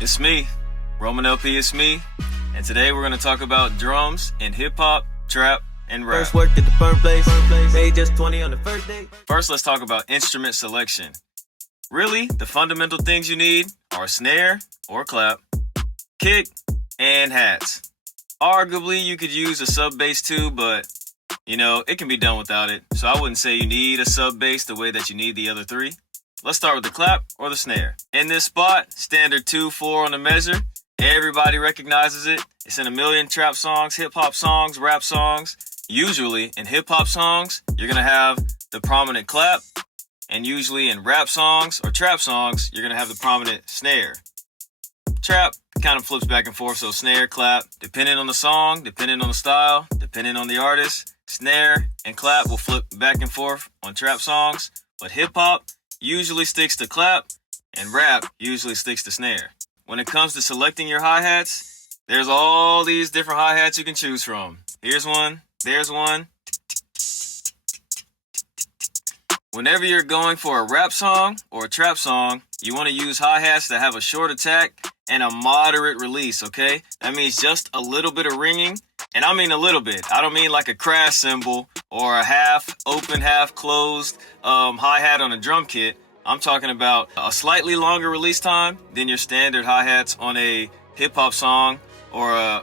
It's me, Roman LP, it's me, and today we're going to talk about drums in hip-hop, trap, and rap. First worked at the burn place, made just 20 on the first day. First, let's talk about instrument selection. Really, the fundamental things you need are a snare or clap, kick, and hats. Arguably, you could use a sub bass too, but it can be done without it. So I wouldn't say you need a sub bass the way that you need the other three. Let's start with the clap or the snare. In this spot, standard 2/4 on the measure. Everybody recognizes it. It's in a million trap songs, hip-hop songs, rap songs. Usually, in hip-hop songs, you're going to have the prominent clap. And usually in rap songs or trap songs, you're going to have the prominent snare. Trap kind of flips back and forth, so snare, clap. Depending on the song, depending on the style, depending on the artist, snare and clap will flip back and forth on trap songs. But hip-hop usually sticks to clap, and rap usually sticks to snare. When it comes to selecting your hi-hats, there's all these different hi-hats you can choose from. Here's one, there's one. Whenever you're going for a rap song or a trap song, you want to use hi-hats that have a short attack and a moderate release, okay? That means just a little bit of ringing, and I mean a little bit. I don't mean like a crash cymbal or a half open, half closed hi-hat on a drum kit. I'm talking about a slightly longer release time than your standard hi-hats on a hip-hop song or a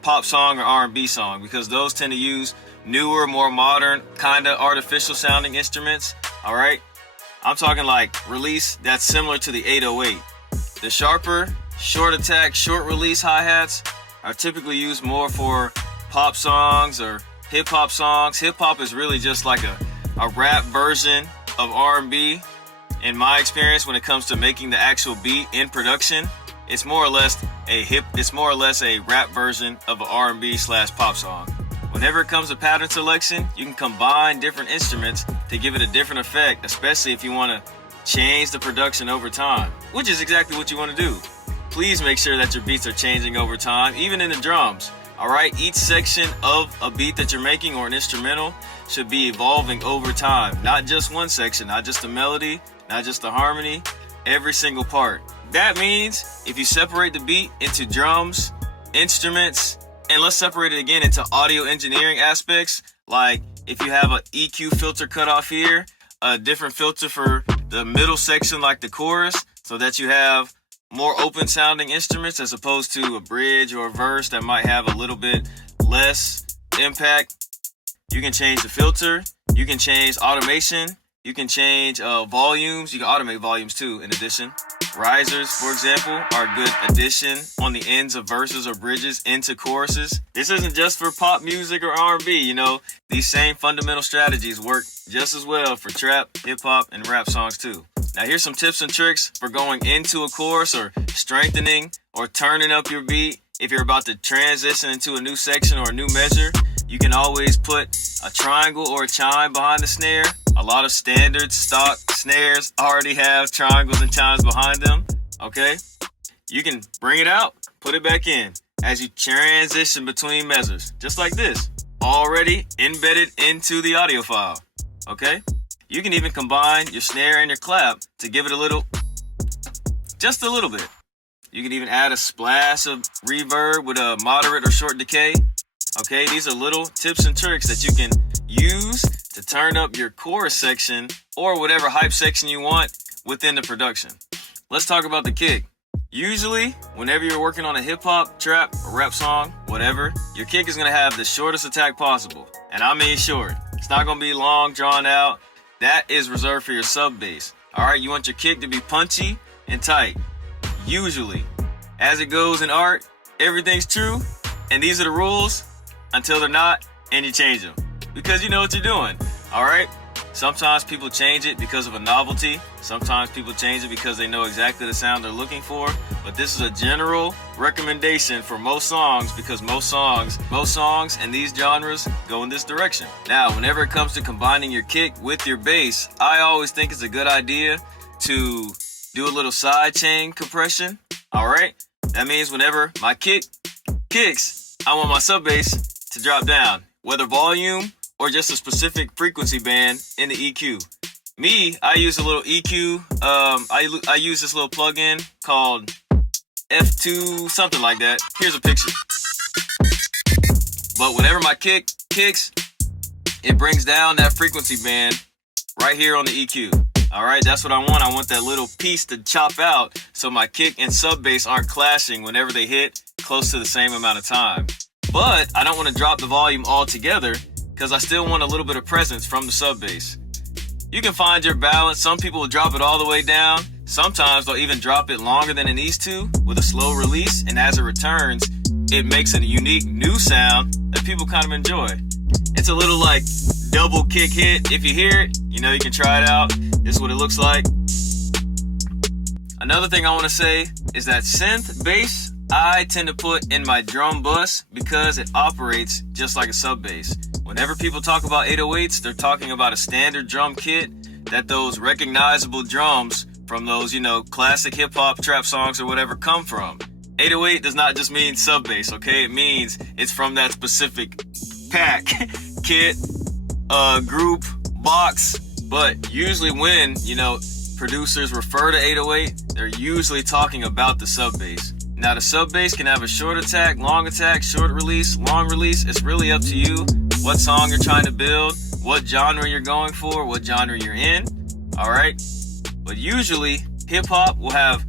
pop song or R&B song, because those tend to use newer, more modern, kind of artificial sounding instruments, all right? I'm talking like release that's similar to the 808. The sharper, short attack, short release hi-hats are typically used more for pop songs or hip-hop songs. Hip-hop is really just like a rap version of R&B. In my experience, when it comes to making the actual beat in production, it's more or less a rap version of an R&B/pop song. Whenever it comes to pattern selection, you can combine different instruments to give it a different effect, especially if you want to change the production over time, which is exactly what you want to do. Please make sure that your beats are changing over time, even in the drums. All right, each section of a beat that you're making or an instrumental should be evolving over time, not just one section, not just the melody, not just the harmony, every single part. That means if you separate the beat into drums, instruments, and let's separate it again into audio engineering aspects, like if you have an EQ filter cut off here, a different filter for the middle section like the chorus, so that you have more open sounding instruments as opposed to a bridge or a verse that might have a little bit less impact. You can change the filter, you can change automation, you can change volumes, you can automate volumes too in addition. Risers, for example, are a good addition on the ends of verses or bridges into choruses. This isn't just for pop music or R&B, These same fundamental strategies work just as well for trap, hip-hop, and rap songs too. Now here's some tips and tricks for going into a chorus or strengthening or turning up your beat. If you're about to transition into a new section or a new measure, you can always put a triangle or a chime behind the snare. A lot of standard stock snares already have triangles and chimes behind them, okay? You can bring it out, put it back in as you transition between measures, just like this, already embedded into the audio file, okay? You can even combine your snare and your clap to give it just a little bit. You can even add a splash of reverb with a moderate or short decay. Okay, these are little tips and tricks that you can use to turn up your chorus section or whatever hype section you want within the production. Let's talk about the kick. Usually, whenever you're working on a hip-hop, trap, or rap song, whatever, your kick is going to have the shortest attack possible. And I mean short. It's not going to be long, drawn out. That is reserved for your sub bass. All right, you want your kick to be punchy and tight. Usually, as it goes in art, everything's true, and these are the rules until they're not, and you change them because you know what you're doing. All right, sometimes people change it because of a novelty, sometimes people change it because they know exactly the sound they're looking for, but this is a general recommendation for most songs, because most songs and these genres go in this direction. Now, whenever it comes to combining your kick with your bass, I always think it's a good idea to do a little side chain compression. All right, that means whenever my kick kicks, I want my sub bass to drop down, whether volume or just a specific frequency band in the EQ. I use a little EQ. I use this little plugin called F2, something like that. Here's a picture. But whenever my kick kicks, it brings down that frequency band right here on the EQ. All right, that's what I want. I want that little piece to chop out so my kick and sub bass aren't clashing whenever they hit close to the same amount of time. But I don't want to drop the volume altogether because I still want a little bit of presence from the sub bass. You can find your balance. Some people will drop it all the way down. Sometimes they'll even drop it longer than it needs to with a slow release, and as it returns, it makes a unique new sound that people kind of enjoy. It's a little like double kick hit. If you hear it, you know you can try it out. This is what it looks like. Another thing I want to say is that synth bass I tend to put in my drum bus because it operates just like a sub bass. Whenever people talk about 808s, they're talking about a standard drum kit that those recognizable drums from those, classic hip hop trap songs or whatever come from. 808 does not just mean sub bass, okay? It means it's from that specific pack, kit, group, box. But usually when, producers refer to 808, they're usually talking about the sub bass. Now the sub bass can have a short attack, long attack, short release, long release. It's really up to you what song you're trying to build, what genre you're going for, what genre you're in. All right. But usually hip hop will have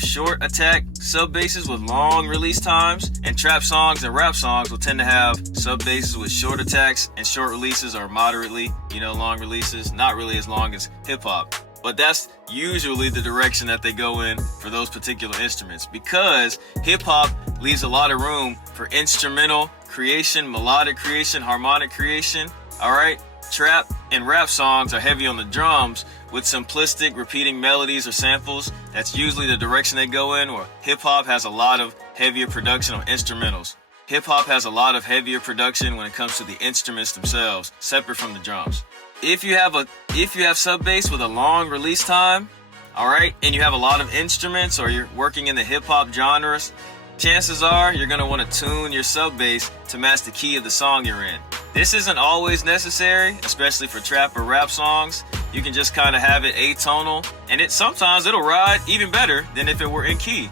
short attack sub basses with long release times, and trap songs and rap songs will tend to have sub basses with short attacks and short releases or moderately, long releases, not really as long as hip hop. But that's usually the direction that they go in for those particular instruments, because hip hop leaves a lot of room for instrumental creation, melodic creation, harmonic creation. All right. Trap and rap songs are heavy on the drums with simplistic repeating melodies or samples. That's usually the direction they go in. Or hip hop has a lot of heavier production on instrumentals. Hip hop has a lot of heavier production when it comes to the instruments themselves, separate from the drums. If you have sub bass with a long release time, all right, and you have a lot of instruments, or you're working in the hip hop genres, chances are you're going to want to tune your sub bass to match the key of the song you're in. This isn't always necessary, especially for trap or rap songs. You can just kind of have it atonal, and sometimes it'll ride even better than if it were in key.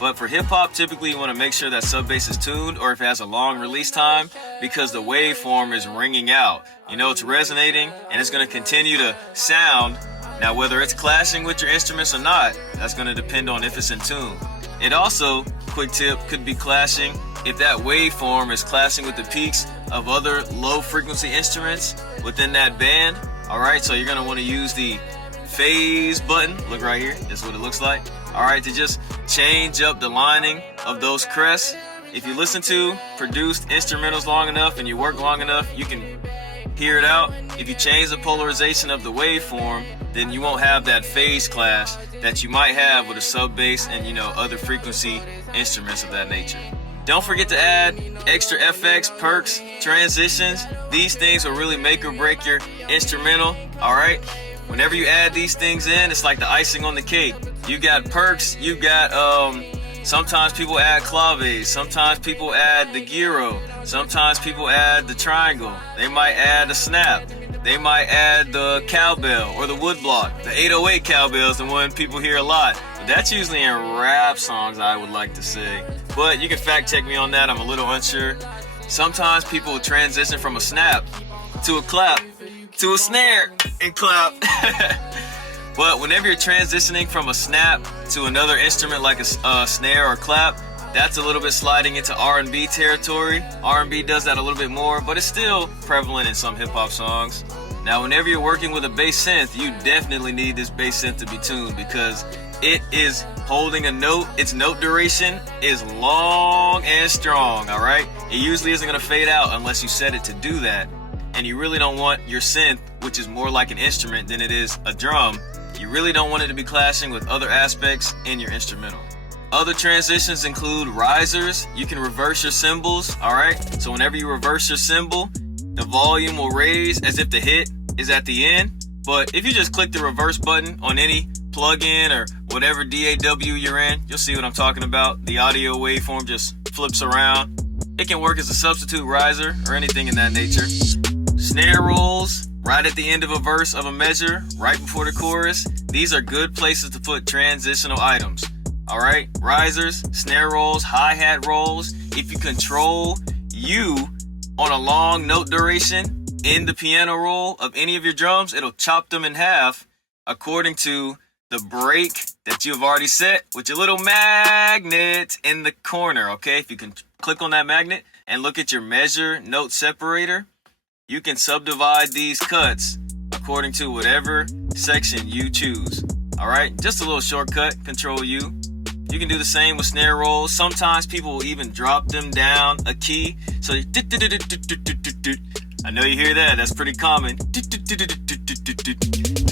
But for hip hop, typically you want to make sure that sub bass is tuned, or if it has a long release time, because the waveform is ringing out. It's resonating, and it's going to continue to sound. Now, whether it's clashing with your instruments or not, that's going to depend on if it's in tune. It also, quick tip, could be clashing if that waveform is clashing with the peaks of other low frequency instruments within that band. All right, so you're going to want to use the phase button. Look right here. This is what it looks like. All right, to just change up the lining of those crests. If you listen to produced instrumentals long enough and you work long enough, you can hear it out. If you change the polarization of the waveform, then you won't have that phase clash that you might have with a sub bass and other frequency instruments of that nature. Don't forget to add extra FX, perks, transitions. These things will really make or break your instrumental. All right. Whenever you add these things in, it's like the icing on the cake. You got perks. You got sometimes people add claves. Sometimes people add the gyro. Sometimes people add the triangle. They might add a snap. They might add the cowbell or the woodblock. The 808 cowbell is the one people hear a lot. But that's usually in rap songs, I would like to say. But you can fact check me on that. I'm a little unsure. Sometimes people will transition from a snap to a clap to a snare and clap. But whenever you're transitioning from a snap to another instrument like a snare or clap, that's a little bit sliding into R&B territory. R&B does that a little bit more, but it's still prevalent in some hip-hop songs. Now, whenever you're working with a bass synth, you definitely need this bass synth to be tuned because it is holding a note. Its note duration is long and strong, all right? It usually isn't going to fade out unless you set it to do that. And you really don't want your synth, which is more like an instrument than it is a drum, you really don't want it to be clashing with other aspects in your instrumental. Other transitions include risers. You can reverse your cymbals, all right? So whenever you reverse your cymbal, the volume will raise as if the hit is at the end. But if you just click the reverse button on any plugin or whatever DAW you're in, you'll see what I'm talking about. The audio waveform just flips around. It can work as a substitute riser or anything in that nature. Snare rolls right at the end of a verse of a measure, right before the chorus. These are good places to put transitional items. All right, risers, snare rolls, hi-hat rolls. If you control U on a long note duration in the piano roll of any of your drums, it'll chop them in half according to the break that you have already set with your little magnet in the corner, okay? If you can click on that magnet and look at your measure note separator, you can subdivide these cuts according to whatever section you choose. All right, just a little shortcut, Control U. You can do the same with snare rolls. Sometimes people will even drop them down a key. So I know you hear that. That's pretty common.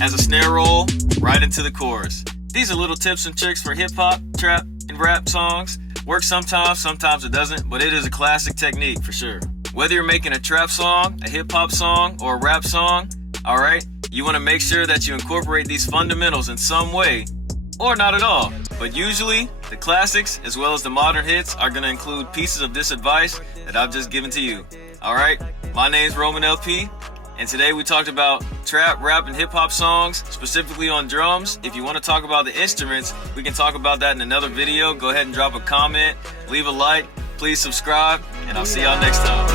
As a snare roll, right into the chorus. These are little tips and tricks for hip hop, trap, and rap songs. Works sometimes it doesn't, but it is a classic technique for sure. Whether you're making a trap song, a hip hop song, or a rap song, all right, you want to make sure that you incorporate these fundamentals in some way, or not at all. But usually, the classics as well as the modern hits are going to include pieces of this advice that I've just given to you. All right, my name's Roman LP, and today we talked about trap, rap, and hip hop songs, specifically on drums. If you want to talk about the instruments, we can talk about that in another video. Go ahead and drop a comment, leave a like, please subscribe, and I'll see y'all next time.